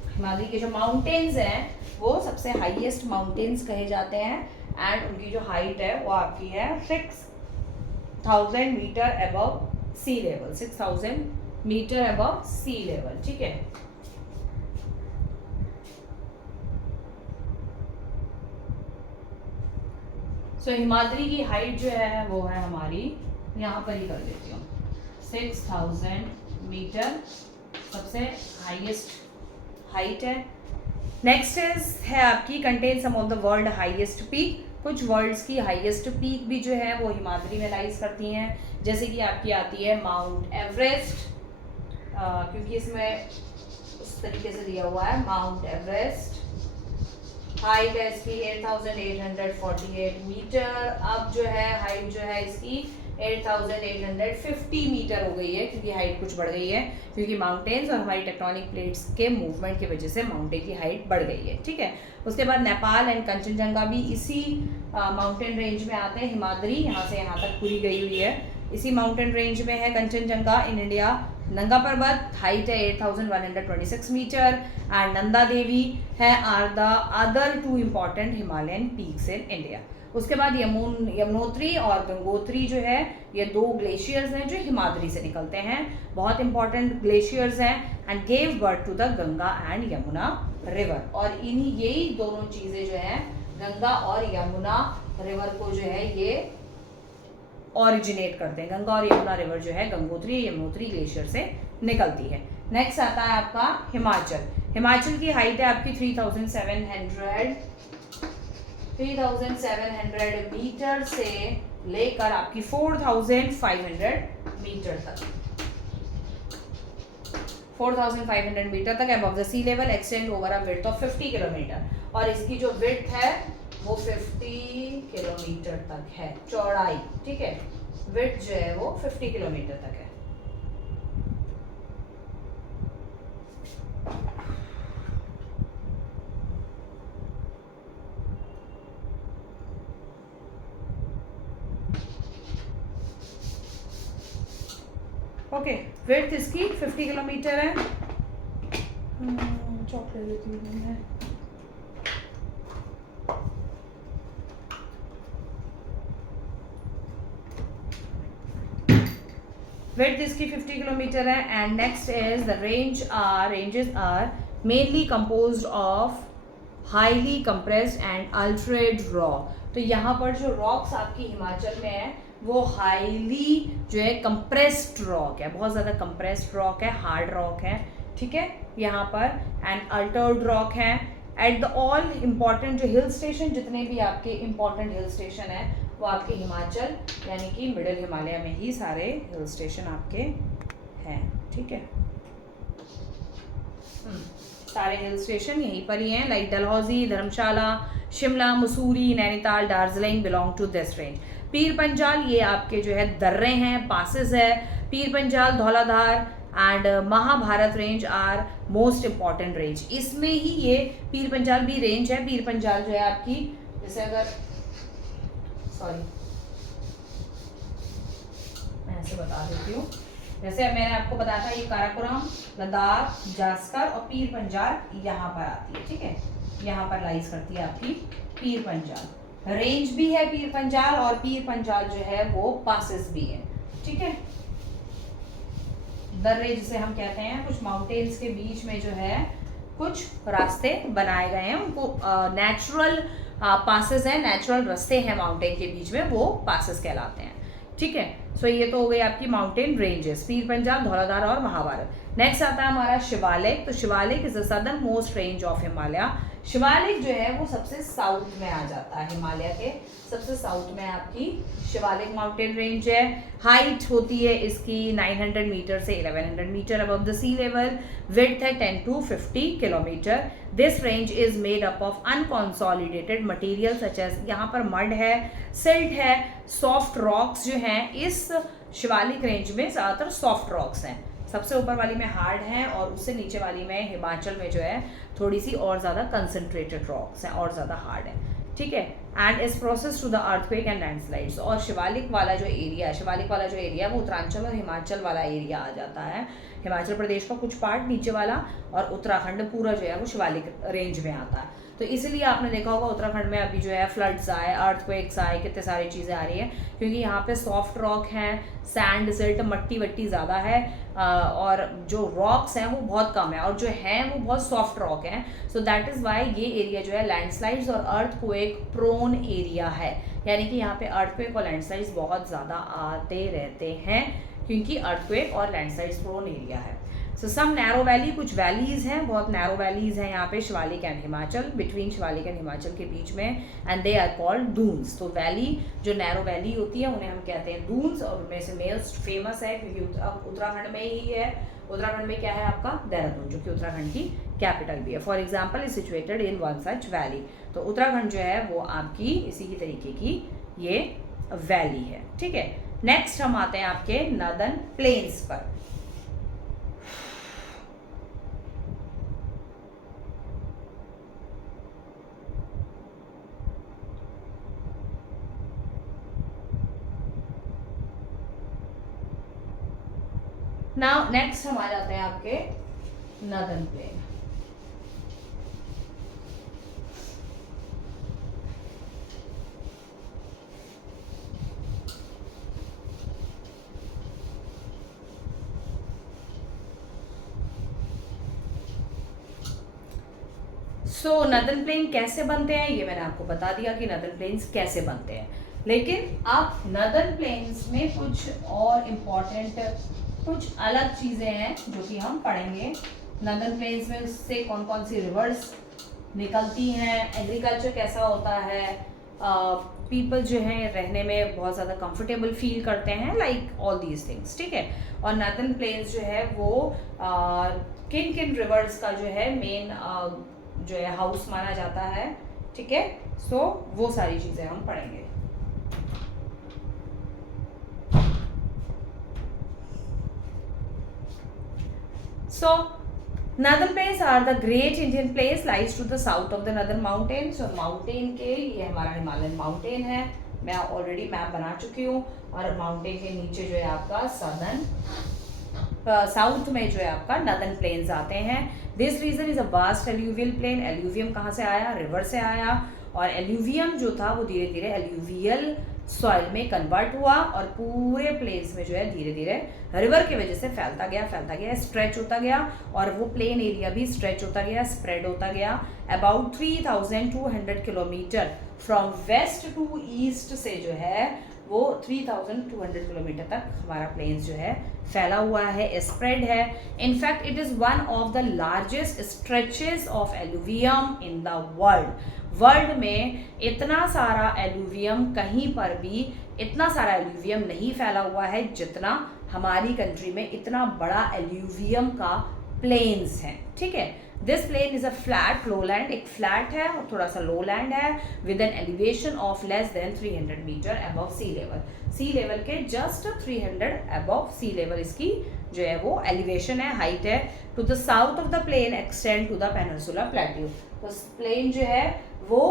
हिमाद्री के जो माउंटेन्स हैं वो सबसे हाईएस्ट माउंटेन्स कहे जाते हैं। एंड उनकी जो हाइट है वो आपकी है 6000 metre above sea level, 6000 metre above sea level, ठीक है। सो हिमाद्री की हाइट जो है वो है हमारी, यहाँ पर ही कर देती हूँ, 6000 मीटर सबसे हाईएस्ट हाइट है। नेक्स्ट है आपकी contain some of the world highest peak. कुछ वर्ल्ड्स की हाईएस्ट पीक भी जो है वो हिमाद्री में लाइज करती हैं। जैसे कि आपकी आती है माउंट एवरेस्ट, क्योंकि इसमें उस तरीके से दिया हुआ है। माउंट एवरेस्ट हाइट है इसकी 8848 मीटर। अब जो है हाइट जो है इसकी 8850 मीटर हो गई है, क्योंकि हाइट कुछ बढ़ गई है, क्योंकि माउंटेन्स और हमारी टेक्टोनिक प्लेट्स के मूवमेंट की वजह से माउंटेन की हाइट बढ़ गई है, ठीक है। उसके बाद नेपाल एंड कंचनजंगा भी इसी माउंटेन रेंज में आते हैं। हिमाद्री यहाँ से यहाँ तक पूरी गई हुई है, इसी माउंटेन रेंज में है। कंचनजंगा इन इंडिया, नंगा पर्वत हाइट है 8126 मीटर एंड नंदा देवी है are the other 2 important Himalayan peaks in India. उसके बाद यमुनोत्री और गंगोत्री जो है ये 2 ग्लेशियर्स हैं जो हिमाद्री से निकलते हैं, बहुत इंपॉर्टेंट ग्लेशियर्स हैं and gave birth to the Ganga and Yamuna river. और इन्हीं यही दोनों चीज़ें जो हैं गंगा और यमुना रिवर को जो है ये ओरिजिनेट करते हैं। गंगा और यमुना रिवर जो है गंगोत्री यमुनोत्री ग्लेशियर से निकलती है। नेक्स्ट आता है आपका हिमाचल। हिमाचल की हाइट है आपकी 3700 मीटर से लेकर आपकी 4500 मीटर तक, 4500 मीटर तक above the sea level, extend over a width of 50 kilometre. और इसकी जो विड्थ है वो 50 किलोमीटर तक है, चौड़ाई, ठीक है। विड्थ जो है वो 50 किलोमीटर तक है। ओके, विड्थ इसकी 50 किलोमीटर है। चॉकलेट लेती हूँ मैं। विड्थ इसकी 50 किलोमीटर है। And next is the ranges are mainly composed of highly compressed and altered rock. तो यहाँ पर जो रॉक्स आपकी हिमाचल में है वो हाईली जो है कंप्रेस्ड रॉक है, बहुत ज़्यादा कंप्रेस्ड रॉक है, हार्ड रॉक है, ठीक है यहाँ पर। एंड अल्टर्ड रॉक है। एट द ऑल इम्पॉर्टेंट जो हिल स्टेशन, जितने भी आपके इम्पॉर्टेंट हिल स्टेशन है वो आपके हिमाचल यानी कि मिडिल हिमालय में ही सारे हिल स्टेशन आपके हैं, ठीक है। सारे हिल स्टेशन यहीं पर ही हैं, like Dalhousie, Dharamshala, Shimla, Mussoorie, Nainital, Darjeeling belong to this range. Pir Panjal ये आपके जो है दर्रे हैं, पासेस है। Pir Panjal, Dhauladhar and Mahabharat range are most important range. इसमें ही ये पीर पंजाल भी रेंज है। पीर पंजाल जो है आपकी, जैसे अगर सॉरी मैं ऐसे बता देती हूँ, जैसे मैंने आपको बताया था ये काराकोरम, लद्दाख, जास्कर और पीर पंजाल यहाँ पर आती है, ठीक है। यहाँ पर लाइज करती है आपकी पीर पंजाल। रेंज भी है पीर पंजाल और पीर पंजाल जो है वो पासेस भी है, ठीक है। दर्रे जिसे हम कहते हैं, कुछ माउंटेन्स के बीच में जो है कुछ रास्ते बनाए गए हैं, उनको नेचुरल पासेस हैं, नेचुरल रास्ते हैं माउंटेन के बीच में, वो पासेस कहलाते हैं। ठीक है, सो ये तो हो गई आपकी माउंटेन रेंजेस, पीर पंजाल, धौलाधार और महाभारत। नेक्स्ट आता है हमारा शिवालिक। तो Shivalik is the southern most range of Himalaya. Shivalik जो है वो सबसे साउथ में आ जाता है, हिमालय के सबसे साउथ में आपकी शिवालिक माउंटेन रेंज है। हाइट होती है इसकी 900 मीटर से 1100 metre above the sea level. Width है 10 to 50 किलोमीटर। This range is made up of unconsolidated material such as, यहाँ पर मड है, सिल्ट है, सॉफ्ट रॉक्स जो हैं इस शिवालिक रेंज में ज़्यादातर सॉफ्ट रॉक्स हैं। सबसे ऊपर वाली में हार्ड हैं और उससे नीचे वाली में हिमाचल में जो है थोड़ी सी और ज़्यादा कंसनट्रेटेड रॉक्स हैं और ज़्यादा हार्ड है। ठीक है, and is process to the earthquake and landslides. और शिवालिक वाला जो एरिया है, शिवालिक वाला जो एरिया है वो उत्तरांचल और हिमाचल वाला एरिया आ जाता है। हिमाचल प्रदेश का कुछ पार्ट नीचे वाला और उत्तराखंड पूरा जो है वो शिवालिक रेंज में आता है। तो इसीलिए आपने देखा होगा उत्तराखंड में अभी जो है फ्लड्स आए, अर्थक्वेक्स आए, कितने सारी चीज़ें आ रही हैं, क्योंकि यहाँ पे सॉफ्ट रॉक हैं, सैंड सिल्ट मट्टी वट्टी ज़्यादा है और जो रॉक्स हैं वो बहुत कम है और जो हैं वो बहुत सॉफ्ट रॉक हैं। सो दैट इज़ वाई ये एरिया जो है लैंडस्लाइड्स और अर्थक्वेक प्रोन एरिया है, यानी कि यहाँ पे अर्थक्वेक और लैंडस्लाइड्स बहुत ज़्यादा आते रहते हैं क्योंकि अर्थक्वेक और लैंडस्लाइड्स प्रोन एरिया है। सो सम नैरो वैली, कुछ वैलीज हैं, बहुत नैरो वैलीज हैं यहाँ पे Shivalik and Himachal, between Shivalik and Himachal के बीच में, and they are called Duns. तो वैली जो नैरो वैली होती है उन्हें हम कहते हैं दून्स, और उनमें से मोस्ट फेमस है क्योंकि उत्तराखंड में ही है। उत्तराखंड में क्या है आपका देहरादून, जो कि उत्तराखंड की कैपिटल भी है। For example is situated in one such valley. तो उत्तराखंड जो है वो आपकी इसी की तरीके की ये वैली है। ठीक है, नेक्स्ट हम आते हैं आपके नॉर्दर्न प्लेन्स पर। नाउ नेक्स्ट हम आ जाते हैं आपके नॉर्दर्न प्लेन। सो नॉर्दर्न प्लेन कैसे बनते हैं ये मैंने आपको बता दिया कि नॉर्दर्न प्लेन्स कैसे बनते हैं, लेकिन अब नॉर्दर्न प्लेन्स में कुछ और इम्पॉर्टेंट कुछ अलग चीज़ें हैं जो कि हम पढ़ेंगे। नॉर्दर्न प्लेन्स में उससे कौन कौन सी रिवर्स निकलती हैं, एग्रीकल्चर कैसा होता है, पीपल जो हैं रहने में बहुत ज़्यादा कंफर्टेबल फील करते हैं, लाइक ऑल दीज थिंग्स। ठीक है, और नॉर्दर्न प्लेन्स जो है वो किन किन रिवर्स का जो है मेन जो है हाउस माना जाता है। ठीक है, सो वो सारी चीज़ें हम पढ़ेंगे। So, northern plains are the great Indian plains lies to the south of the northern mountains। और माउंटेन के ये हमारा हिमालयन माउंटेन है, मैं ऑलरेडी मैप बना चुकी हूँ, और माउंटेन के नीचे जो है आपका साउथ में जो है आपका नॉर्दर्न प्लेन्स आते हैं। This region is a vast alluvial plain. Alluvium कहाँ से आया, रिवर से आया, और एल्यूवियम जो था वो धीरे धीरे एल्यूवियल सॉइल में कन्वर्ट हुआ और पूरे प्लेन्स में जो है धीरे धीरे रिवर की वजह से फैलता गया, स्ट्रेच होता गया, और वो प्लेन एरिया भी स्ट्रेच होता गया, स्प्रेड होता गया। About 3200 kilometre from west to east से जो है वो 3200 किलोमीटर तक हमारा प्लेन्स जो है फैला हुआ है, स्प्रेड है। In fact it is one of the largest stretches of alluvium in the world में इतना सारा एल्यूवियम कहीं पर भी इतना सारा एल्यूवियम नहीं फैला हुआ है जितना हमारी कंट्री में इतना बड़ा एल्यूवियम का प्लेन्स हैं। ठीक है, this plain is a flat lowland, एक फ्लैट है और थोड़ा सा लोलैंड है, with an elevation of less than 300 metre above sea level. Sea level के जस्ट 300 अबव सी लेवल इसकी जो है वो एलिवेशन है, हाइट है। To the south of the plain extend to the peninsula plateau. तो प्लेन जो है वो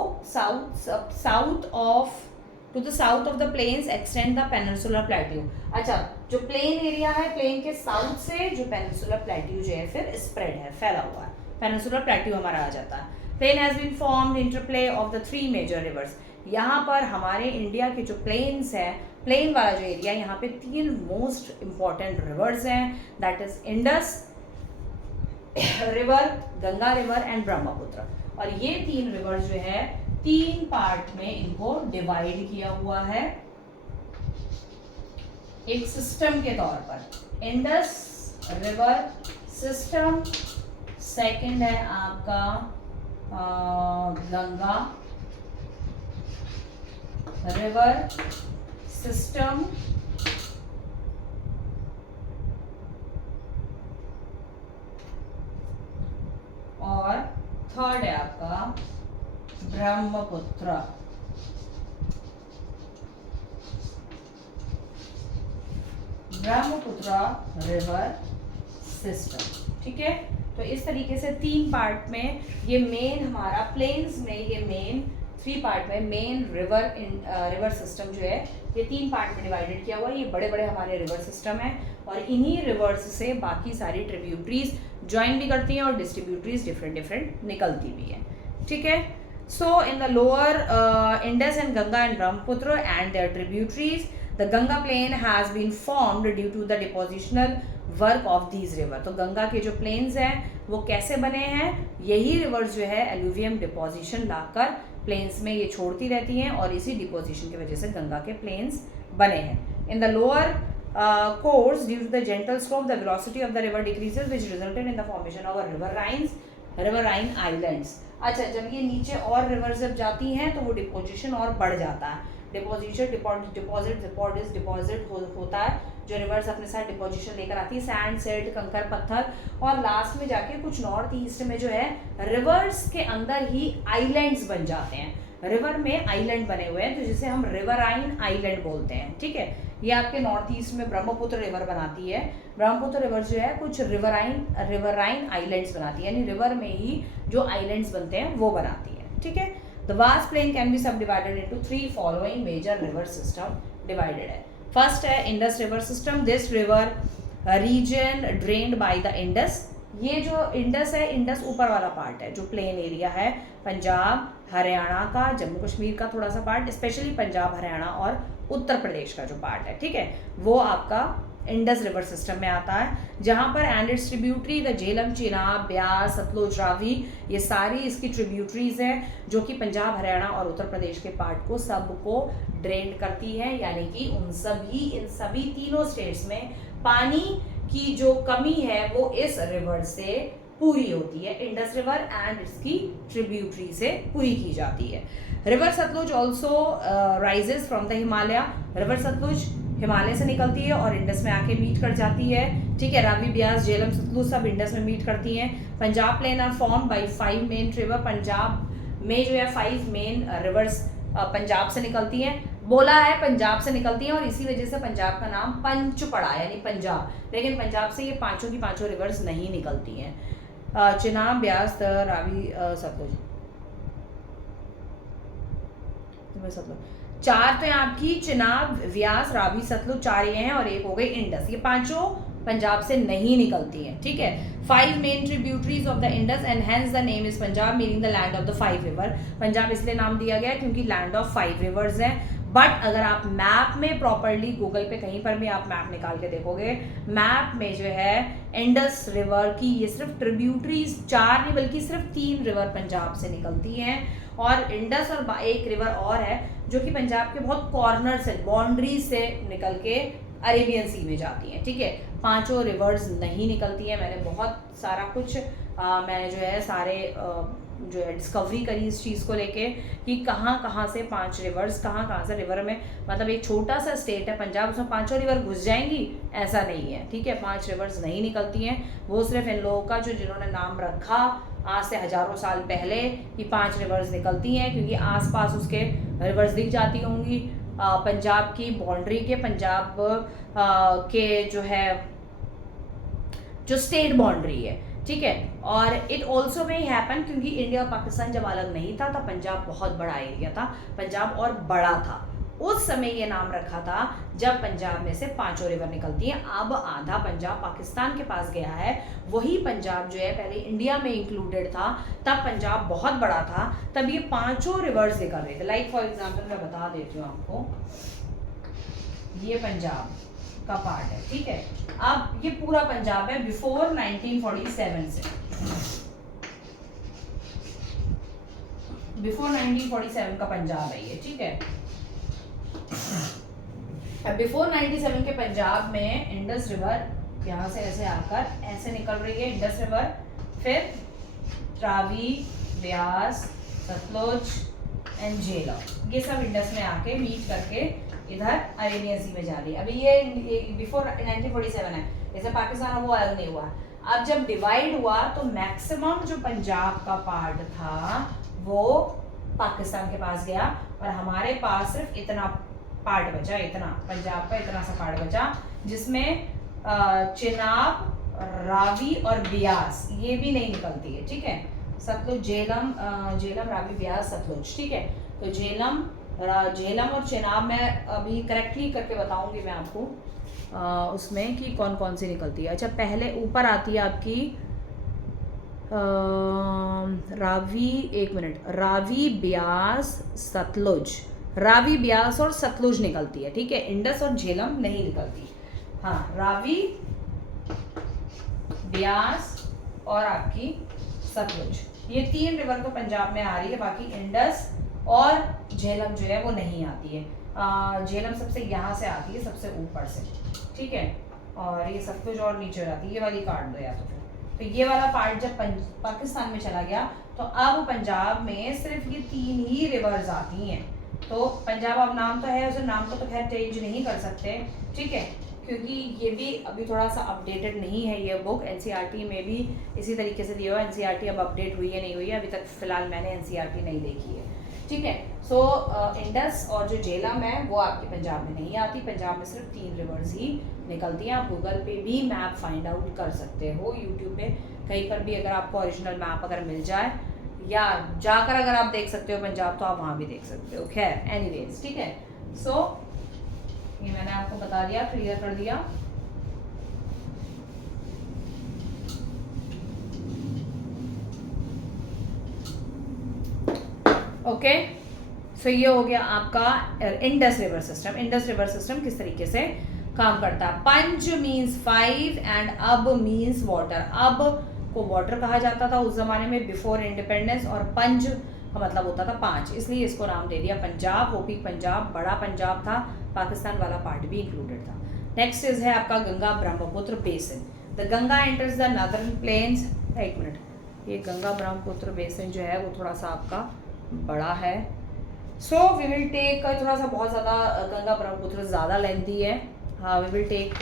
to the south of the plains extend the peninsular plateau. अच्छा, जो प्लेन एरिया है प्लेन के साउथ से जो पेनिनसुलर प्लेट्यू जो है फिर स्प्रेड है, फैला हुआ है, पेनिनसुलर प्लेट्यू हमारा आ जाता है। Plain has been formed interplay of the 3 major rivers. यहाँ पर हमारे इंडिया के जो प्लेन्स हैं, प्लेन वाला जो एरिया, यहाँ पे 3 मोस्ट इंपॉर्टेंट रिवर्स हैं, that is Indus river, Ganga river and Brahmaputra. और ये 3 रिवर जो है 3 पार्ट में इनको डिवाइड किया हुआ है एक सिस्टम के तौर पर। इंडस रिवर सिस्टम, सेकंड है आपका गंगा रिवर सिस्टम, और थर्ड है आपका ब्रह्मपुत्र। ब्रह्मपुत्र रिवर सिस्टम, ठीक है। तो इस तरीके से 3 पार्ट में ये मेन हमारा प्लेन्स में, ये मेन 3 पार्ट में मेन रिवर सिस्टम जो है ये 3 पार्ट में डिवाइडेड किया हुआ है। ये बड़े बड़े हमारे रिवर सिस्टम है और इन्हीं रिवर्स से बाकी सारी ट्रिब्यूटरीज ज्वाइन भी करती हैं और डिस्ट्रीब्यूटरीज डिफरेंट डिफरेंट निकलती भी हैं, ठीक है। So in the lower Indus and Ganga and Brahmaputra and their tributaries, the Ganga plain has been formed due to the depositional work of these river. तो गंगा के जो प्लेन्स हैं वो कैसे बने हैं, यही रिवर्स जो है एलुवियम डिपोजिशन लाकर प्लेन्स में ये छोड़ती रहती हैं और इसी डिपोजिशन की वजह से गंगा के प्लेन्स बने हैं। इन the lower course due to the gentle slope the velocity of the river decreases which resulted in the formation of riverine islands। अच्छा, जब ये नीचे और रिवर जब जाती हैं तो वो डिपोजिशन और बढ़ जाता है। डिपॉजिट होता है जो रिवर्स अपने साथ डिपोजिशन लेकर आती है, सैंड, सिल्ट, कंकर, पत्थर, और लास्ट में जाके कुछ नॉर्थ ईस्ट में जो है रिवर्स के अंदर ही आइलैंड्स बन जाते हैं। रिवर में आइलैंड बने हुए हैं तो जिसे हम रिवराइन आइलैंड बोलते हैं, ठीक है। ये आपके नॉर्थ ईस्ट में ब्रह्मपुत्र रिवर बनाती है। ब्रह्मपुत्र रिवर जो है कुछ रिवराइन आइलैंड्स बनाती है, यानी रिवर में ही जो आइलैंड्स बनते हैं वो बनाती है, ठीक है। The vast plain can be subdivided into 3 following major river system divided है। फर्स्ट है Indus river system. This river region drained by the Indus. ये जो इंडस है, इंडस ऊपर वाला पार्ट है जो प्लेन एरिया है, पंजाब हरियाणा का, जम्मू कश्मीर का थोड़ा सा पार्ट, स्पेशली पंजाब हरियाणा और उत्तर प्रदेश का जो पार्ट है, ठीक है, वो आपका इंडस रिवर सिस्टम में आता है। जहाँ पर and its tributary the Jhelum, Chenab, Beas, Sutlej, Ravi, ये सारी इसकी ट्रिब्यूटरीज हैं जो कि पंजाब हरियाणा और उत्तर प्रदेश के पार्ट को सबको ड्रेन करती हैं, यानी कि इन सभी तीनों स्टेट्स में पानी की जो कमी है वो इस रिवर से पूरी होती है। इंडस रिवर एंड इसकी ट्रिब्यूटरी से पूरी की जाती है। River Sutlej also rises from the Himalaya. River Sutlej Himalaya से निकलती है और इंडस में आके मीट कर जाती है, ठीक है। रावी, ब्यास, झेलम, सतलुज सब इंडस में मीट करती हैं। Punjab plain are formed by 5 main river. Punjab में जो है 5 मेन रिवर्स पंजाब से निकलती हैं। बोला है पंजाब से निकलती हैं और इसी वजह से पंजाब का नाम पंच पड़ा, यानी पंजाब, लेकिन पंजाब से ये पांचों की पांचों रिवर्स नहीं निकलती हैं। चिनाब, ब्यास, रावी, सतलुज, 4 तो आपकी चिनाब, व्यास, रावी, सतलुज 4 ये हैं और एक हो गई इंडस। ये पांचों पंजाब से नहीं निकलती हैं, ठीक है। 5 main tributaries of the Indus and hence the name is Punjab meaning the land of the 5 river. Punjab इसलिए नाम दिया गया क्योंकि लैंड ऑफ 5 रिवर्स हैं। बट अगर आप मैप में प्रॉपरली गूगल पे कहीं पर भी आप मैप निकाल के देखोगे, मैप में जो है इंडस रिवर की ये सिर्फ ट्रिब्यूटरीज 4 नहीं बल्कि सिर्फ 3 रिवर पंजाब से निकलती हैं, और इंडस और एक रिवर और है जो कि पंजाब के बहुत कॉर्नर से, बाउंड्री से निकल के अरेबियन सी में जाती हैं, ठीक है। पांचों रिवर्स नहीं निकलती हैं। मैंने बहुत सारा कुछ मैंने जो है सारे जो है डिस्कवरी करी इस चीज़ को लेके कि कहाँ से 5 रिवर्स, कहाँ से रिवर में, मतलब एक छोटा सा स्टेट है पंजाब, उसमें पांचों रिवर घुस जाएंगी, ऐसा नहीं है, ठीक है। 5 रिवर्स नहीं निकलती हैं। वो सिर्फ इन लोगों का जो जिन्होंने नाम रखा आज से हजारों साल पहले कि 5 रिवर्स निकलती हैं, क्योंकि आसपास उसके रिवर्स दिख जाती होंगी पंजाब की बाउंड्री के, पंजाब के जो है जो स्टेट बाउंड्री है, ठीक है। और इट ऑल्सो में हैपन क्योंकि इंडिया और पाकिस्तान जब अलग नहीं था तब पंजाब बहुत बड़ा एरिया था, पंजाब और बड़ा था। उस समय ये नाम रखा था जब पंजाब में से 5 रिवर निकलती हैं। अब आधा पंजाब पाकिस्तान के पास गया है, वही पंजाब जो है पहले इंडिया में इंक्लूडेड था, तब पंजाब बहुत बड़ा था, तब ये 5 रिवर्स निकल रहे थे। लाइक फॉर एग्जाम्पल मैं बता देती हूँ आपको, ये पंजाब का पार्ट है, ठीक है। अब ये पूरा पंजाब है बिफोर 1947 से, बिफोर 1947 का पंजाब है ये, ठीक है। अब बिफोर 97 के पंजाब में इंडस रिवर यहाँ से ऐसे आकर ऐसे निकल रही है, इंडस रिवर, फिर रावी, ब्यास, सतलुज एंड झेलम, ये सब इंडस में आके मीट करके इधर अरेबियन सी में जा रही है। अभी ये बिफोर 1947 है, जैसे पाकिस्तान वो अलग नहीं हुआ। अब जब डिवाइड हुआ तो मैक्सिमम जो पंजाब का पार्ट था वो पाकिस्तान के पास गया और हमारे पास सिर्फ इतना पार्ट बचा, इतना पंजाब का इतना सा पार्ट बचा, जिसमें चिनाब, रावी और ब्यास ये भी नहीं निकलती है, ठीक है। सतलुज, झेलम, रावी, ब्यास, सतलुज, ठीक है। तो झेलम और चिनाब मैं अभी करेक्टली करके बताऊंगी मैं आपको उसमें कि कौन कौन सी निकलती है। अच्छा, पहले ऊपर आती है आपकी रावी, एक मिनट, रावी, ब्यास, सतलुज, रावी, ब्यास और सतलुज निकलती है, ठीक है। इंडस और झेलम नहीं निकलती। हाँ, रावी, ब्यास और आपकी सतलुज, ये 3 रिवर तो पंजाब में आ रही है, बाकी इंडस और झेलम जो है वो नहीं आती है। झेलम सबसे यहाँ से आती है, सबसे ऊपर से, ठीक है। और ये सतलुज और नीचे आती है, ये वाली काट दो या तो फिर। तो ये वाला पार्ट जब पाकिस्तान में चला गया तो अब पंजाब में सिर्फ ये 3 ही रिवर्स आती हैं। तो पंजाब अब नाम तो है, उस नाम को तो खैर चेंज नहीं कर सकते, ठीक है, क्योंकि ये भी अभी थोड़ा सा अपडेटेड नहीं है ये बुक। एनसीईआरटी में भी इसी तरीके से दिया हुआ है। एनसीईआरटी अब अपडेट हुई है नहीं हुई है, अभी तक फिलहाल मैंने एनसीईआरटी नहीं देखी है, ठीक है। सो इंडस और जो झेलम है वो आपके पंजाब में नहीं आती, पंजाब में सिर्फ 3 रिवर्स ही निकलती हैं। आप गूगल पे भी मैप फाइंड आउट कर सकते हो, यूट्यूब पे कहीं पर भी अगर आपको ओरिजिनल मैप अगर मिल जाए, या जाकर अगर आप देख सकते हो पंजाब तो आप वहाँ भी देख सकते हो। खैर एनीवेज, ठीक है। सो ये मैंने आपको बता दिया, क्लियर कर दिया। ओके, सो ये हो गया आपका Indus river system. Indus river system किस तरीके से काम करता है। पंज मीन्स 5 एंड अब मीन्स वाटर। अब को वाटर कहा जाता था उस जमाने में बिफोर इंडिपेंडेंस, और पंज का मतलब होता था 5, इसलिए इसको नाम दे दिया पंजाब। वो भी पंजाब बड़ा पंजाब था, पाकिस्तान वाला पार्ट भी इंक्लूडेड था। नेक्स्ट इज है आपका Ganga Brahmaputra basin. The Ganga enters the northern plains. एक मिनट, ये गंगा ब्रह्मपुत्र बेसिन जो है वो थोड़ा सा आपका बड़ा है। सो वी विल टेक, थोड़ा सा बहुत ज़्यादा गंगा ब्रह्मपुत्र ज़्यादा लेंथी है। We will take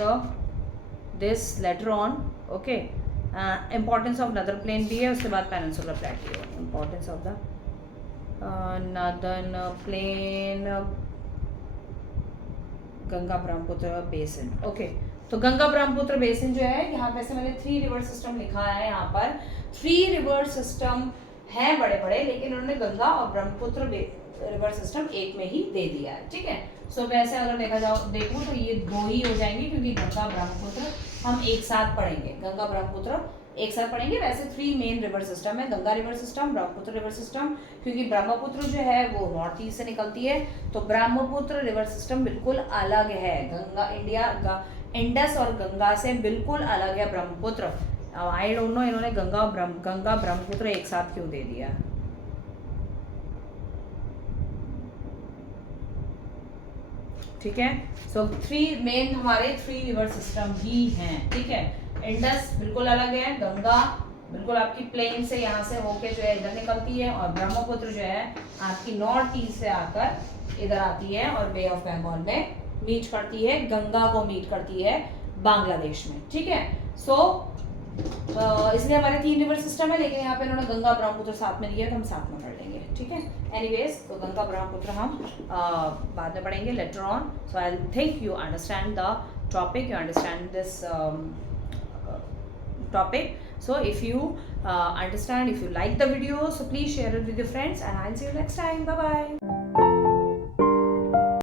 this later on, okay. Importance of northern plain भी है, उसके बाद peninsular plateau. Importance of the northern plain, Ganga Brahmaputra basin, okay. तो गंगा ब्रह्मपुत्र बेसिन जो है, यहाँ पे से मैंने 3 रिवर सिस्टम लिखा है। यहाँ पर 3 रिवर सिस्टम हैं बड़े बड़े, लेकिन उन्होंने गंगा और ब्रह्मपुत्र रिवर सिस्टम एक में ही दे दिया है, ठीक है। सो वैसे अगर देखूँ तो ये 2 ही हो जाएंगे, क्योंकि गंगा ब्रह्मपुत्र हम एक साथ पढ़ेंगे, गंगा ब्रह्मपुत्र एक साथ पढ़ेंगे। वैसे 3 मेन रिवर सिस्टम है, Ganga river system, Brahmaputra river system, क्योंकि ब्रह्मपुत्र जो है वो नॉर्थ ईस्ट से निकलती है, तो ब्रह्मपुत्र रिवर सिस्टम बिल्कुल अलग है। गंगा इंडस और गंगा से बिल्कुल अलग है ब्रह्मपुत्र। आई डोंट नो इन्होंने गंगा ब्रह्मपुत्र एक साथ क्यों दे दिया। ठीक है, सो 3 मेन हमारे 3 रिवर सिस्टम ही हैं, ठीक है। इंडस बिल्कुल अलग है, गंगा बिल्कुल आपकी प्लेन से यहाँ से होके जो है इधर निकलती है, और ब्रह्मपुत्र जो है आपकी नॉर्थ ईस्ट से आकर इधर आती है और बे ऑफ बंगाल में मीट करती है, गंगा को मीट करती है बांग्लादेश में, ठीक है। सो इसलिए हमारे 3 रिवर सिस्टम है, लेकिन यहाँ पे इन्होंने गंगा ब्रह्मपुत्र साथ में दिया है, तो हम साथ में पढ़ लेंगे, ठीक है। एनीवेज, तो गंगा ब्रह्मपुत्र हम बाद में पढ़ेंगे later on. So I think you understand the topic, you understand this topic. So if you understand, if you like the video, so please share it with your friends, and I'll see you next time. Bye bye.